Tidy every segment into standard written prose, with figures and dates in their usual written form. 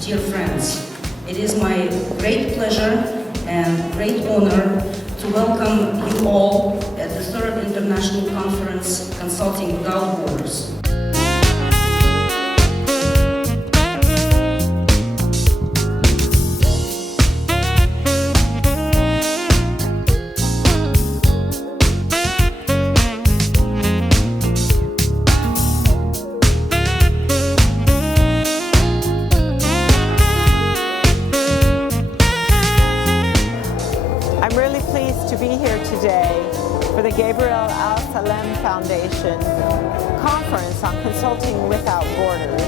dear friends, it is my great pleasure and great honor to welcome you all at the third International Conference Consulting Without Borders. I'm really pleased to be here today for the Gabriel Al-Salem Foundation Conference on Consulting Without Borders,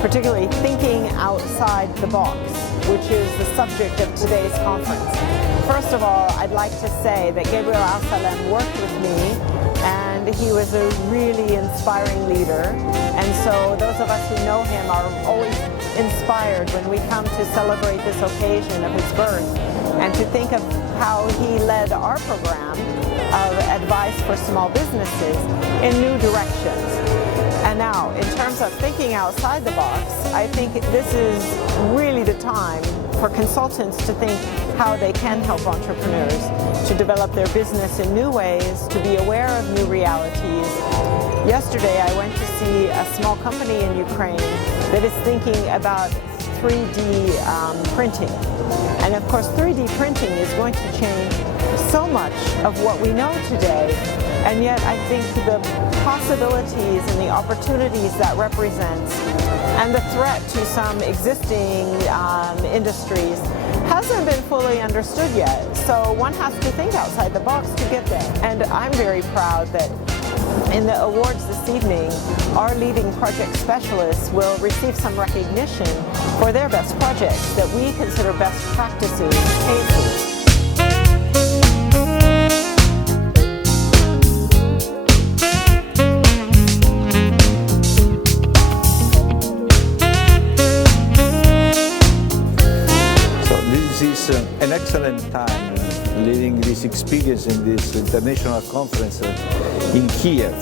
particularly thinking outside the box, which is the subject of today's conference. First of all, I'd like to say that Gabriel Al-Salem worked with me, and he was a really inspiring leader, and so those of us who know him are always inspired when we come to celebrate this occasion of his birth and to think of how he led our program of advice for small businesses in new directions. And now, in terms of thinking outside the box, I think this is really the time for consultants to think how they can help entrepreneurs to develop their business in new ways, to be aware of new realities. Yesterday, I went to see a small company in Ukraine that is thinking about 3D printing. And of course, 3D printing is going to change so much of what we know today. And yet, I think the possibilities and the opportunities that represents and the threat to some existing industries hasn't been fully understood yet. So one has to think outside the box to get there. And I'm very proud that in the awards this evening, our leading project specialists will receive some recognition for their best projects that we consider best practices cases. This is an excellent time leading this experience in this international conference in Kiev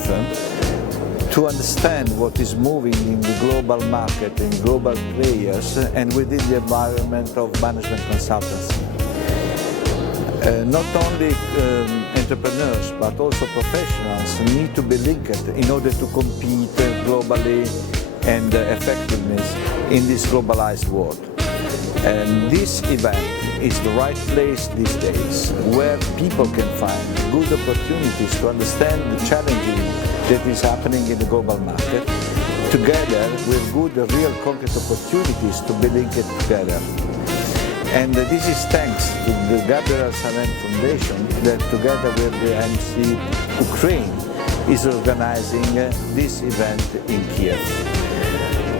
to understand what is moving in the global market and global players and within the environment of management consultancy. Not only entrepreneurs but also professionals need to be linked in order to compete globally and effectiveness in this globalized world. And this event is the right place these days where people can find good opportunities to understand the challenging that is happening in the global market, together with good, real, concrete opportunities to be linked together. And this is thanks to the Gabriel Al-Salem Foundation that, together with the IMC-Ukraine, is organizing this event in Kiev.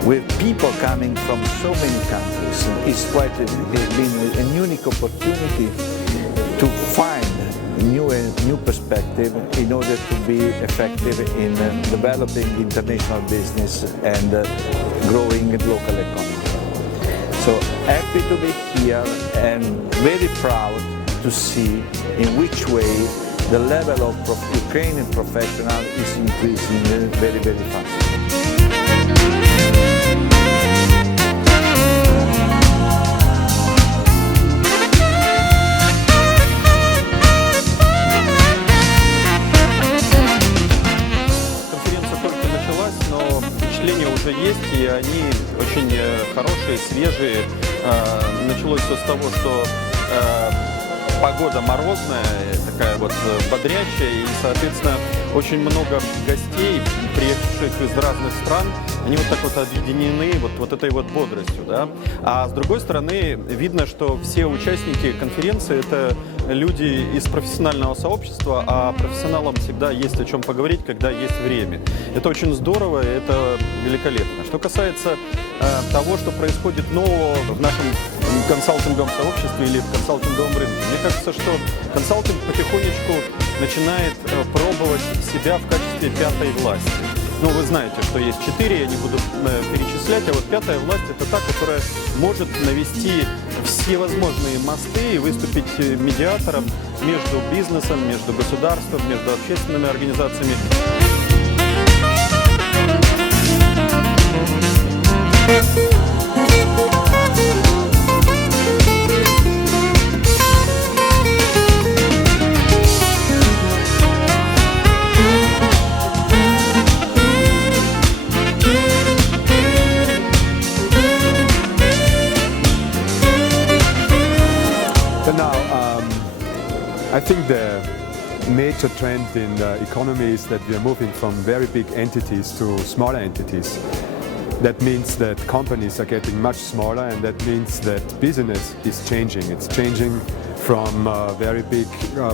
With people coming from so many countries, it's been a unique opportunity to find new perspective in order to be effective in developing international business and growing the local economy. So happy to be here and very proud to see in which way the level of Ukrainian professional is increasing very, very fast. Впечатления уже есть, и они очень хорошие, свежие. Началось все с того, что погода морозная, такая вот бодрящая, и, соответственно, очень много гостей, приехавших из разных стран, они вот так вот объединены вот этой вот бодростью, да. А с другой стороны, видно, что все участники конференции – это люди из профессионального сообщества, а профессионалам всегда есть о чем поговорить, когда есть время. Это очень здорово, это великолепно. Что касается того, что происходит нового в нашем консалтинговом сообществе или в консалтинговом рынке, мне кажется, что консалтинг потихонечку начинает пробовать себя в качестве пятой власти. Ну, вы знаете, что есть 4, я не буду перечислять, а вот пятая власть – это та, которая может навести все возможные мосты и выступить медиатором между бизнесом, между государством, между общественными организациями. think the major trend in the economy is that we are moving from very big entities to smaller entities. That means that companies are getting much smaller, and that means that business is changing. It's changing from very big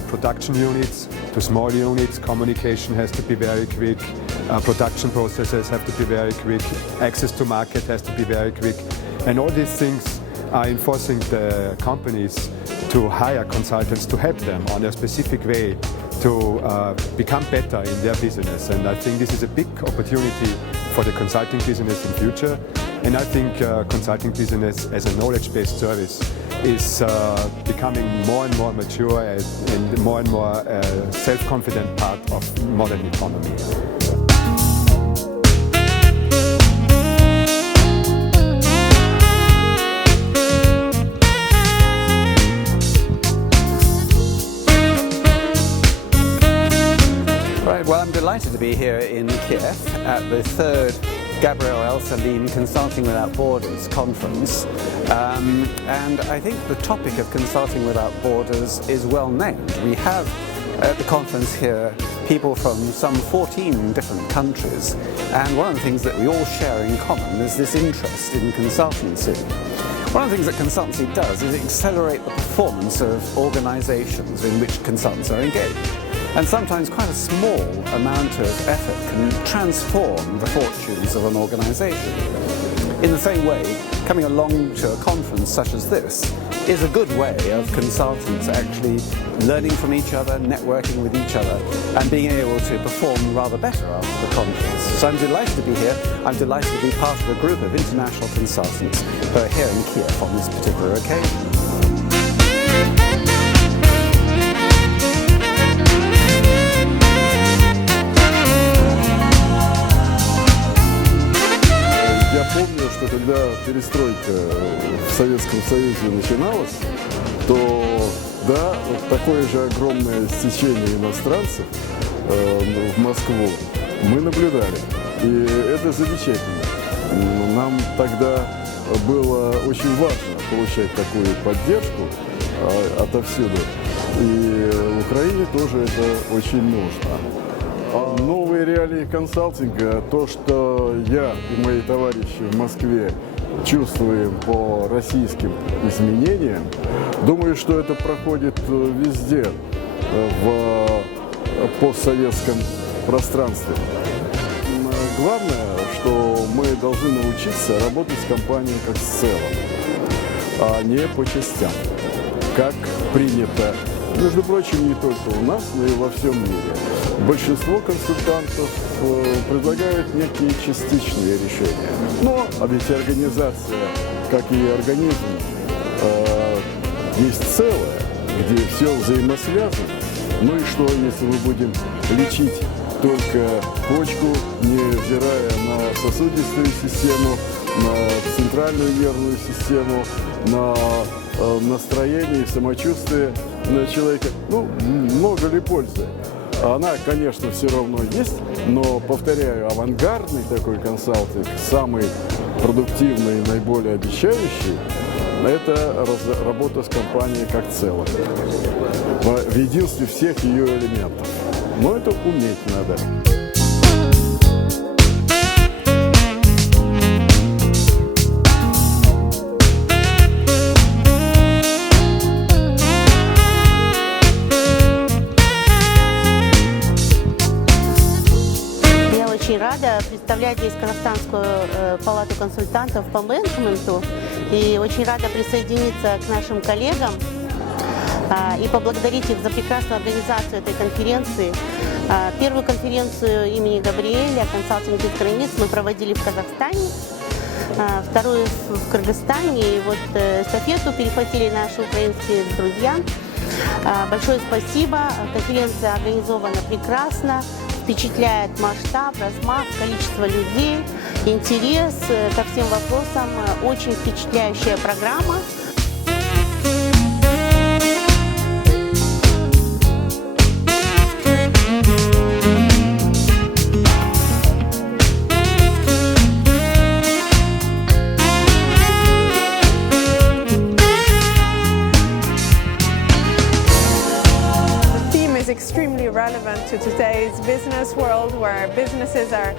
production units to small units. Communication has to be very quick. Production processes have to be very quick. Access to market has to be very quick. And all these things are enforcing the companies to hire consultants to help them on a specific way to become better in their business. And I think this is a big opportunity for the consulting business in future. And I think consulting business as a knowledge-based service is becoming more and more mature and more self-confident part of modern economy. Well, I'm delighted to be here in Kiev at the third Gabriel Al-Salem Consulting Without Borders conference. And I think the topic of Consulting Without Borders is well named. We have at the conference here people from some 14 different countries, and one of the things that we all share in common is this interest in consultancy. One of the things that consultancy does is accelerate the performance of organizations in which consultants are engaged. And sometimes quite a small amount of effort can transform the fortunes of an organization. In the same way, coming along to a conference such as this is a good way of consultants actually learning from each other, networking with each other, and being able to perform rather better after the conference. So I'm delighted to be here. I'm delighted to be part of a group of international consultants who are here in Kiev on this particular occasion. Я помню, что когда перестройка в Советском Союзе начиналась, то да, вот такое же огромное стечение иностранцев в Москву мы наблюдали. И это замечательно. Нам тогда было очень важно получать такую поддержку отовсюду. И в Украине тоже это очень нужно. Новые реалии консалтинга, то, что я и мои товарищи в Москве чувствуем по российским изменениям, думаю, что это проходит везде в постсоветском пространстве. Главное, что мы должны научиться работать с компанией как с целым, а не по частям, как принято. Между прочим, не только у нас, но и во всем мире. Большинство консультантов предлагают некие частичные решения. Но, а ведь организация, как и организм, есть целое, где все взаимосвязано. Ну и что, если мы будем лечить только почку, невзирая на сосудистую систему, на центральную нервную систему, на настроение и самочувствие человека? Ну, много ли пользы? Она, конечно, все равно есть, но, повторяю, авангардный такой консалтинг, самый продуктивный и наиболее обещающий, это работа с компанией как целым, в единстве всех ее элементов. Но это уметь надо. Очень рада представлять здесь Казахстанскую палату консультантов по менеджменту и очень рада присоединиться к нашим коллегам и поблагодарить их за прекрасную организацию этой конференции. Первую конференцию имени Габриэля «Consulting без границ» мы проводили в Казахстане, вторую в Кыргызстане, и вот эстафету перехватили наши украинские друзья. Большое спасибо, конференция организована прекрасно, впечатляет масштаб, размах, количество людей, интерес ко всем вопросам, очень впечатляющая программа. relevant to today's business world, where businesses are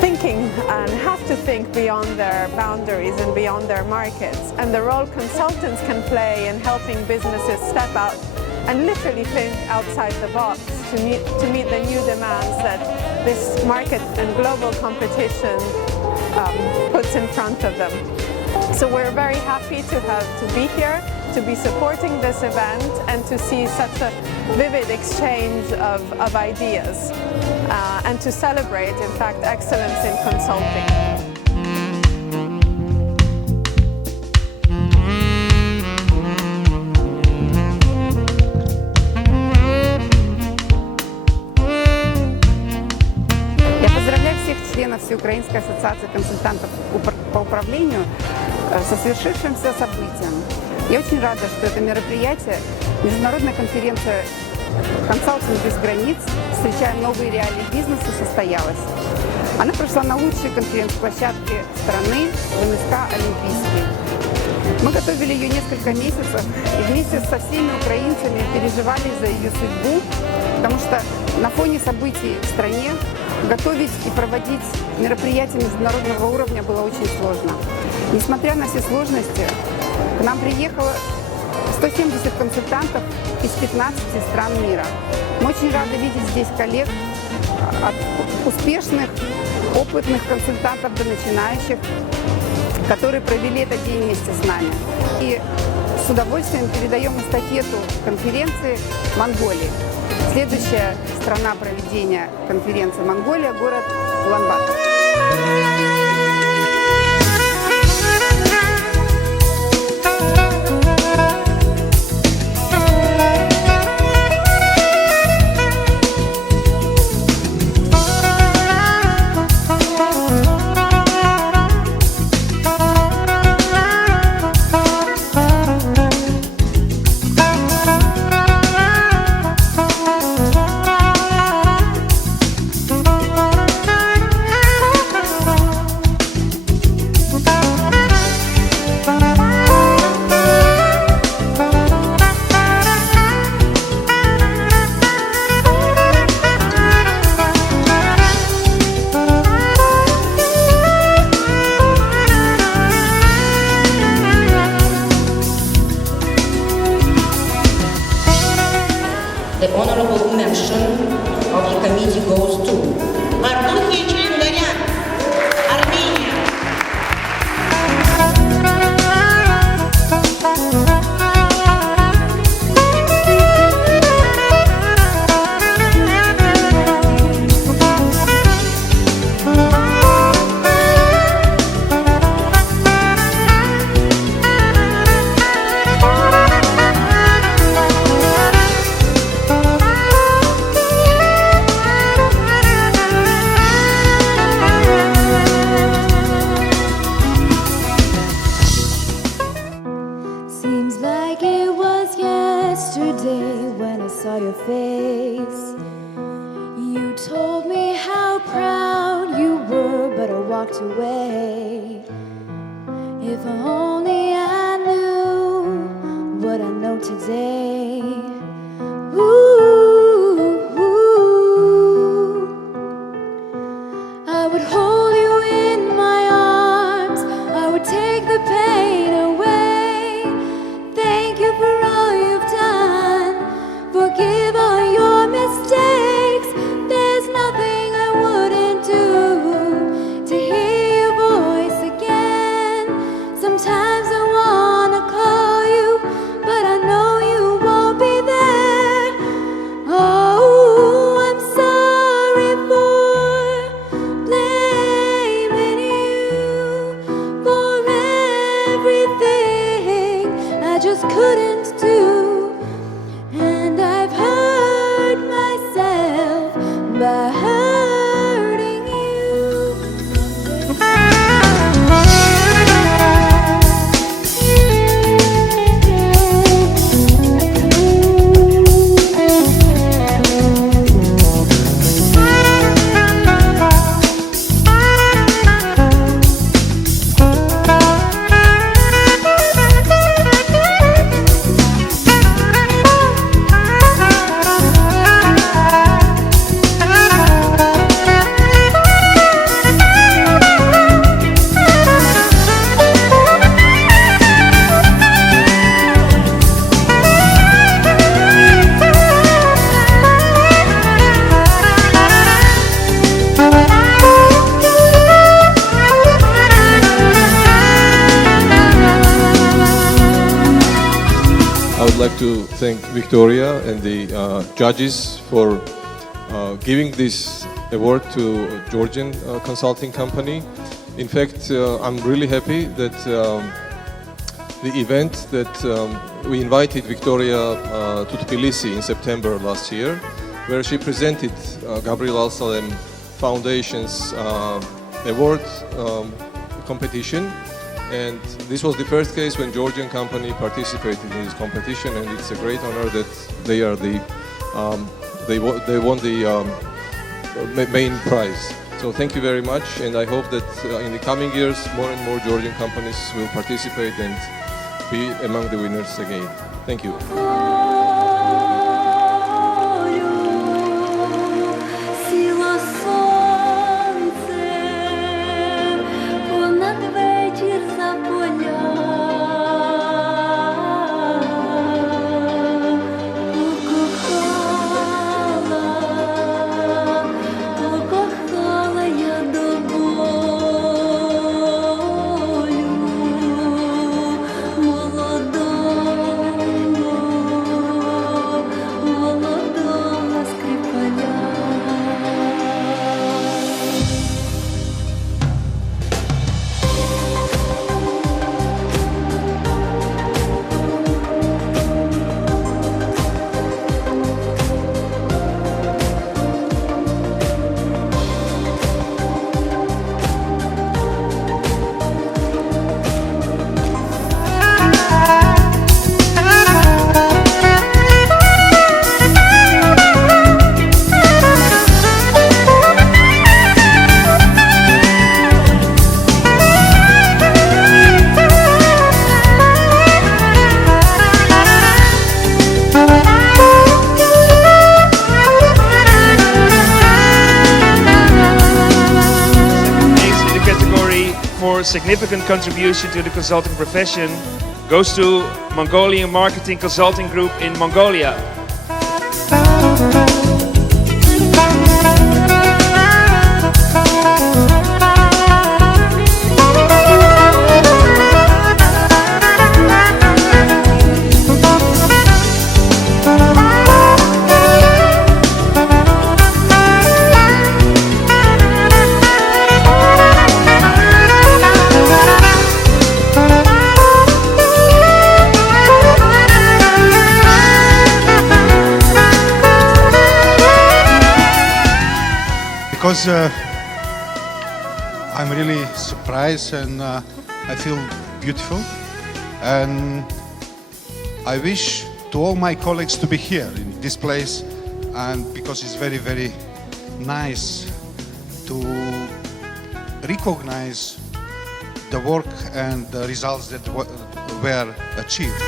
thinking and have to think beyond their boundaries and beyond their markets, and the role consultants can play in helping businesses step out and literally think outside the box to meet the new demands that this market and global competition puts in front of them. So we're very happy to be here, to be supporting this event, and to see such a vivid exchange of ideas, and to celebrate, in fact, excellence in consulting. Членов Всеукраинской ассоциации консультантов по управлению со свершившимся событием. Я очень рада, что это мероприятие, международная конференция «Консалтинг без границ. Встречаем новые реалии бизнеса» состоялась. Она прошла на лучшей конференц-площадке страны в МСК «Олимпийский». Мы готовили ее несколько месяцев и вместе со всеми украинцами переживали за ее судьбу, потому что на фоне событий в стране готовить и проводить мероприятия международного уровня было очень сложно. Несмотря на все сложности, к нам приехало 170 консультантов из 15 стран мира. Мы очень рады видеть здесь коллег от успешных, опытных консультантов до начинающих, которые провели этот день вместе с нами. И с удовольствием передаем эстафету конференции Монголии. Следующая страна проведения конференции Монголия, город Улан-Батор. The honorable mention of the committee goes to Armenia. Seems like it was yesterday when I saw your face. You told me how proud you were, but I walked away. If only I knew what I know today. Ooh, I would hold you in my arms, I would take the pain away. Thank you for all you've done, forgive all your mistakes. There's nothing I wouldn't do to hear your voice again. Sometimes I wanna call you, but I know you won't be there. Oh, I'm sorry for blaming you for everything I just couldn't do. And I've hurt myself by hurting you. I would like to thank Victoria and the judges for giving this award to a Georgian consulting company. In fact, I'm really happy that the event that we invited Victoria to Tbilisi in September last year, where she presented Gabriel Al-Salem Foundation's award competition. And this was the first case when Georgian company participated in this competition, and it's a great honor that they are the they won the main prize. So thank you very much, and I hope that in the coming years more and more Georgian companies will participate and be among the winners again. Thank you. Significant contribution to the consulting profession goes to Mongolian Marketing Consulting Group in Mongolia. Because I'm really surprised and I feel beautiful, and I wish to all my colleagues to be here in this place, and because it's very, very nice to recognize the work and the results that were achieved.